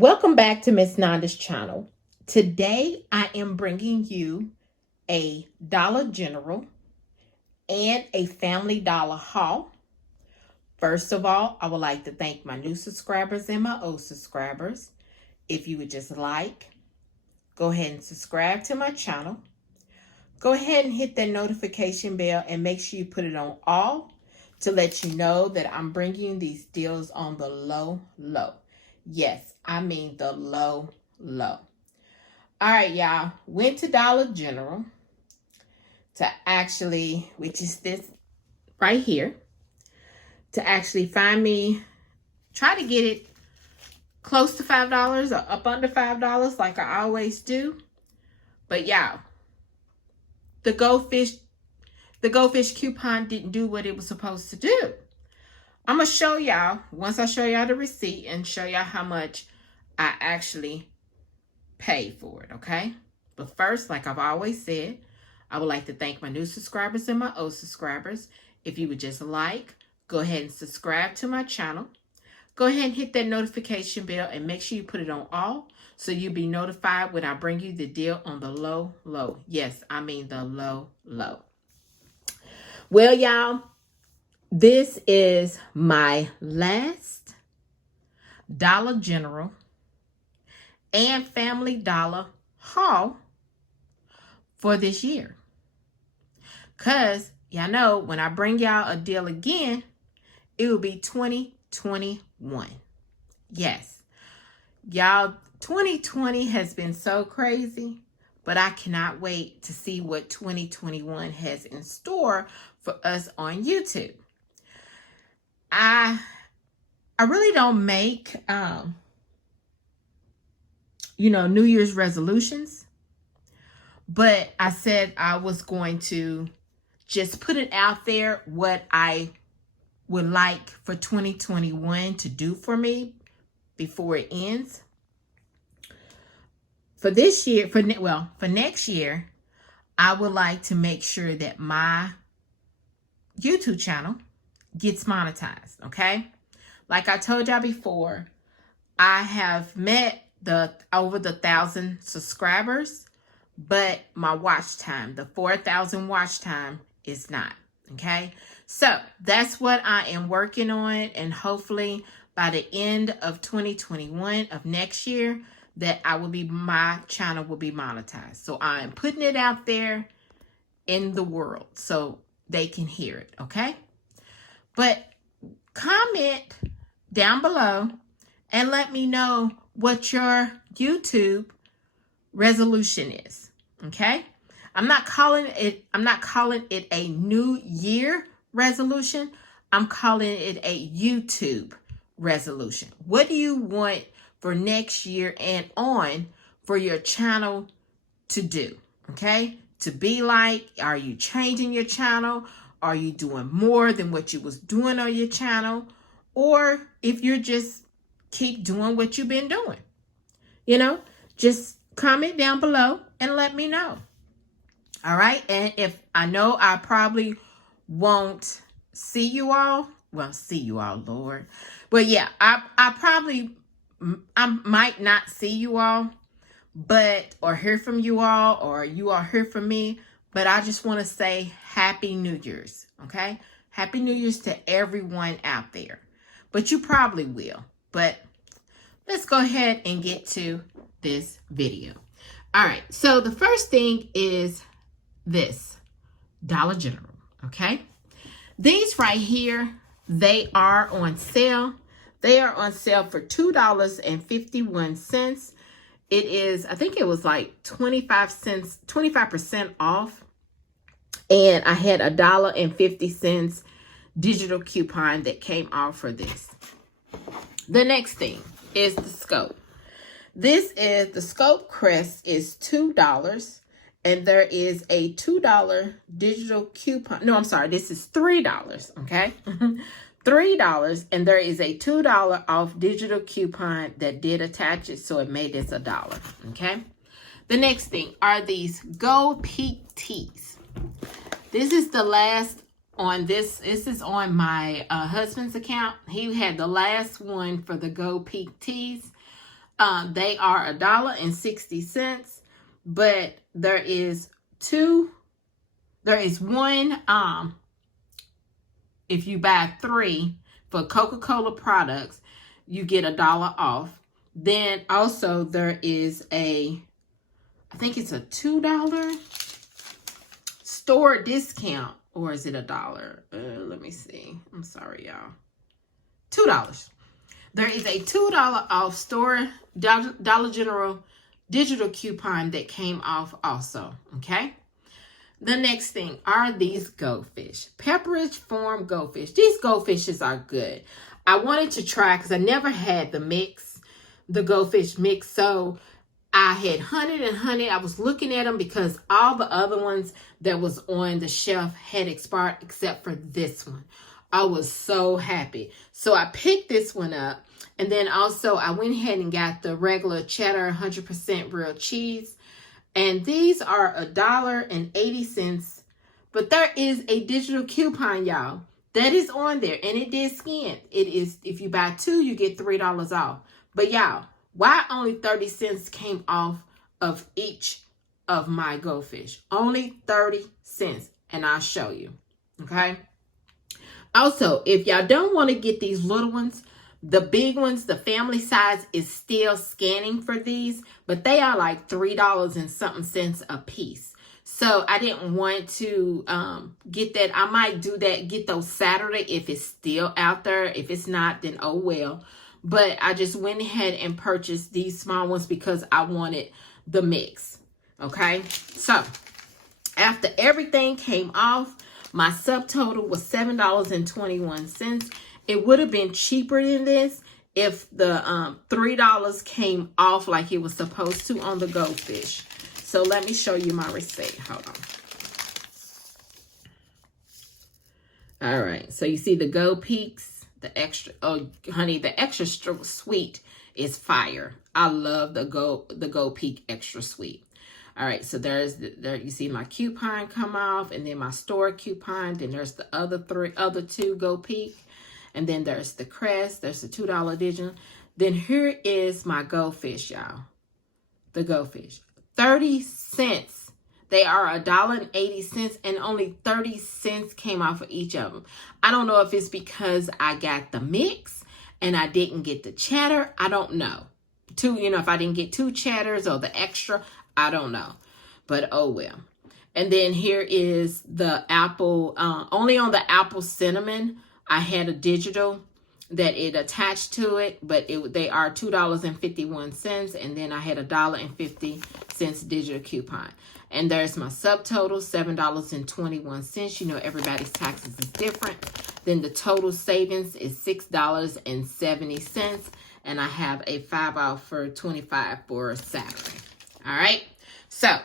Welcome back to Miss Nanda's channel. Today I am bringing you a Dollar General and a Family Dollar haul. First of all, I would like to thank my new subscribers and my old subscribers. If you would just go ahead and subscribe to my channel. Go ahead and hit that notification bell and make sure you put it on all to let you know that I'm bringing these deals on the low. Yes, I mean the low. All right, y'all. Went to Dollar General to actually, which is this right here, to actually find me, try to get it close to $5 or up under $5 like I always do. But y'all, the goldfish coupon didn't do what it was supposed to do. I'm going to show y'all, once I show y'all the receipt and show y'all how much I actually paid for it, okay? But first, like I've always said, I would like to thank my new subscribers and my old subscribers. If you would just go ahead and subscribe to my channel. Go ahead and hit that notification bell and make sure you put it on all so you'll be notified when I bring you the deal on the low. Yes, I mean the low. Well, y'all, this is my last Dollar General and Family Dollar haul for this year. Because y'all know when I bring y'all a deal again, it will be 2021. Yes. Y'all, 2020 has been so crazy, but I cannot wait to see what 2021 has in store for us on YouTube. I really don't make New Year's resolutions, but I said I was going to just put it out there what I would like for 2021 to do for me before it ends. For this year, for next year, I would like to make sure that my YouTube channel gets monetized, okay? Like I told y'all before, I have met over the 1,000 subscribers, but my watch time, the 4,000 watch time, is not, okay? So that's what I am working on, and hopefully by the end of 2021 of next year, that my channel will be monetized. So I am putting it out there in the world so they can hear it, okay? But comment down below and let me know what your YouTube resolution is, okay? I'm not calling it a New Year resolution. I'm calling it a YouTube resolution. What do you want for next year and on for your channel to do, okay? To be like, are you changing your channel? Are you doing more than what you was doing on your channel? Or if you're just keep doing what you've been doing, just comment down below and let me know. All right. And if I know I probably won't see you all, Lord. But yeah, I might not see you all, or hear from you all, or you all hear from me. But I just want to say Happy New Year's, okay? Happy New Year's to everyone out there. But you probably will. But let's go ahead and get to this video. All right, so the first thing is this Dollar General, okay? These right here, they are on sale. They are on sale for $2.51. It is, I think it was like 25% off. And I had $1.50 digital coupon that came off for this. The next thing is the scope. The scope crest is $2. And there is a $2 digital coupon. No, I'm sorry. This is $3, okay? $3, and there is a $2 off digital coupon that did attach it, so it made this $1, okay? The next thing are these Gold Peak tees. This is the last on this. This is on my husband's account. He had the last one for the Gold Peak tees. They are $1.60, but there is one, if you buy 3 for Coca-Cola products, you get $1 off. Then also there is I think it's a $2 store discount, or is it $1? Let me see. I'm sorry, y'all. $2. There is a $2 off store Dollar General digital coupon that came off also, okay? The next thing are these goldfish. Pepperidge Farm goldfish. These goldfishes are good. I wanted to try because I never had the goldfish mix. So I had hunted and hunted. I was looking at them because all the other ones that was on the shelf had expired except for this one. I was so happy. So I picked this one up. And then also I went ahead and got the regular cheddar 100% real cheese. And these are $1.80. But there is a digital coupon, y'all, that is on there. And it did scan. It is, if you buy 2, you get $3 off. But y'all, why only 30 cents came off of each of my goldfish? Only 30 cents. And I'll show you. Okay. Also, if y'all don't want to get these little ones, the big ones, the family size is still scanning for these, but they are like $3 and something cents a piece. So I didn't want to get that. I might do that, get those Saturday if it's still out there. If it's not, then oh well. But I just went ahead and purchased these small ones because I wanted the mix. Okay. So after everything came off, my subtotal was $7.21. It would have been cheaper than this if the $3 came off like it was supposed to on the goldfish. So let me show you my receipt. Hold on. All right. So you see the Gold Peaks, the extra. Oh, honey, the extra sweet is fire. I love the Gold Peak extra sweet. All right, so there you see my coupon come off, and then my store coupon. Then there's the other 2 Gold Peak, and then there's the Crest. There's the $2 digital. Then here is my goldfish, y'all. The goldfish, 30 cents. They are $1.80, and only 30 cents came off of each of them. I don't know if it's because I got the mix and I didn't get the cheddar. I don't know. If I didn't get 2 cheddars or the extra. I don't know, but oh well. And then here is the apple, only on the apple cinnamon, I had a digital that it attached to it, but they are $2.51. And then I had $1.50 digital coupon. And there's my subtotal, $7.21. You know, everybody's taxes is different. Then the total savings is $6.70. And I have a 5 off for 25 for Saturday. All right. So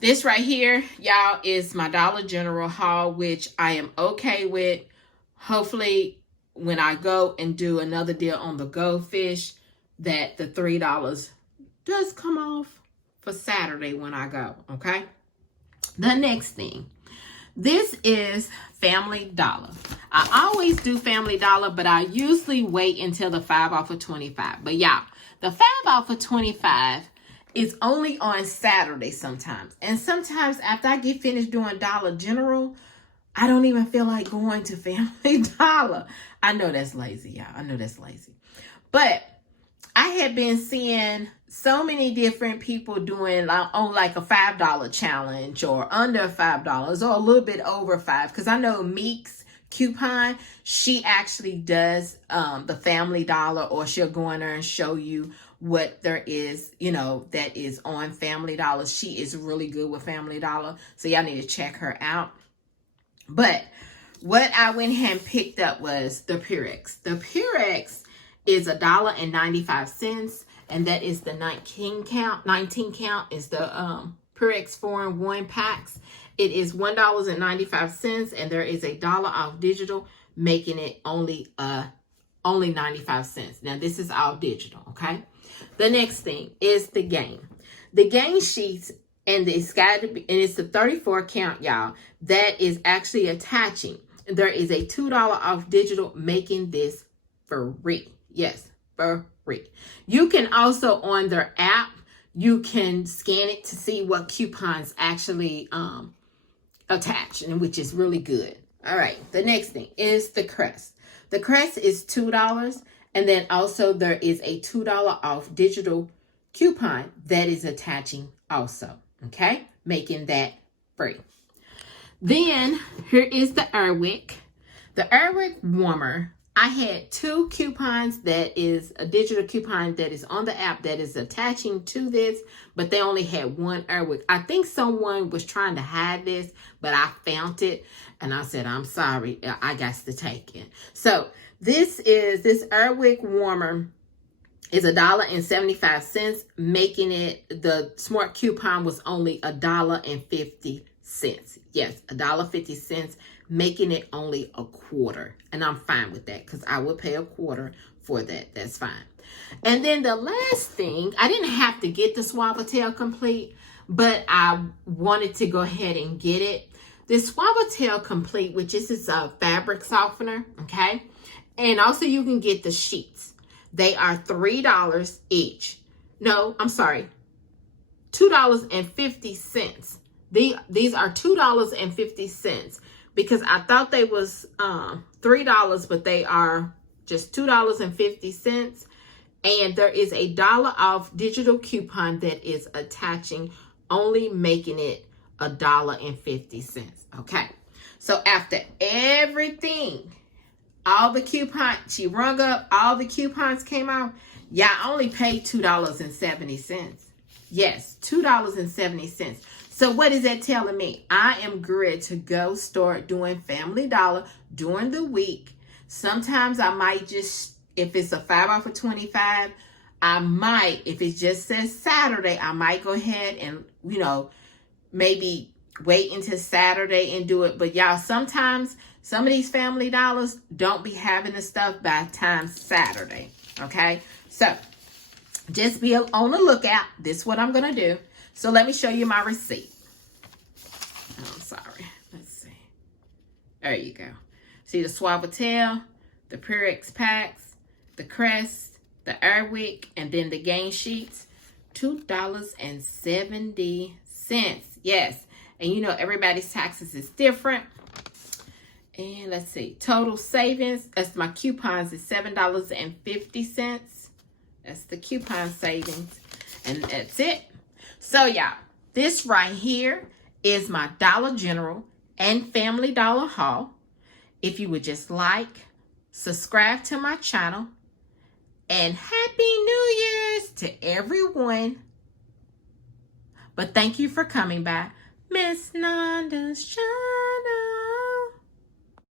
this right here, y'all, is my Dollar General haul, which I am okay with. Hopefully, when I go and do another deal on the goldfish, that the $3 does come off for Saturday when I go. Okay. The next thing, this is Family Dollar. I always do Family Dollar, but I usually wait until the 5 off of 25. But y'all, the 5 off of 25 is only on Saturday sometimes. And sometimes after I get finished doing Dollar General, I don't even feel like going to Family Dollar. I know that's lazy, y'all. I know that's lazy. But I have been seeing so many different people doing on like a $5 challenge or under $5 or a little bit over $5. Because I know Meek's coupon, she actually does the Family Dollar, or she'll go in there and show you what there is, that is on Family Dollar. She is really good with Family Dollar. So y'all need to check her out. But what I went ahead and picked up was the Purex. The Purex is $1.95, and that is the 19 count. 19 count is the Purex 4-in-1 packs. It is $1.95, and there is a $1 off digital, making it only 95 cents. Now this is all digital, okay? The next thing is the game. The game sheets, and it's got to be, and it's the 34 count, y'all. That is actually attaching. There is a $2 off digital, making this free. Yes, for free. You can also, on their app, you can scan it to see what coupons actually attach, and which is really good. All right, the next thing is the crest. The crest is $2, and then also there is a $2 off digital coupon that is attaching also, okay, making that free. Then here is the Airwick. The Airwick warmer. I had 2 coupons that is a digital coupon that is on the app that is attaching to this, but they only had 1 Airwick. I think someone was trying to hide this, but I found it and I said, I'm sorry, I got to take it. So this Airwick warmer is $1.75, making it, the smart coupon was only $1.50. Yes, $1.50, making it only a quarter. And I'm fine with that because I would pay a quarter for that. That's fine. And then the last thing, I didn't have to get the Suavitel Complete, but I wanted to go ahead and get it. This Suavitel Complete, which is a fabric softener, okay? And also you can get the sheets. They are $3 each. No, I'm sorry, $2.50. These are $2.50 because I thought they was $3, but they are just $2.50. And there is a $1 off digital coupon that is attaching, only making it $1.50. Okay. So after everything, all the coupons, she rung up, all the coupons came out, y'all only paid $2.70. Yes, $2.70. So what is that telling me? I am good to go start doing Family Dollar during the week. Sometimes I might just, if it's a 5 off of 25, I might, if it just says Saturday, I might go ahead and, you know, maybe wait until Saturday and do it. But y'all, sometimes some of these Family Dollars don't be having the stuff by time Saturday. Okay. So just be on the lookout. This is what I'm going to do. So let me show you my receipt. Oh, I'm sorry. Let's see. There you go. See the Suavitel, the Purex packs, the Crest, the Airwick, and then the Gain Sheets. $2.70. Yes. And you know, everybody's taxes is different. And let's see. Total savings, that's my coupons, is $7.50. That's the coupon savings. And that's it. So y'all, this right here is my Dollar General and Family Dollar haul. If you would just like, subscribe to my channel, and Happy New Year's to everyone. But thank you for coming by, Miss Nanda.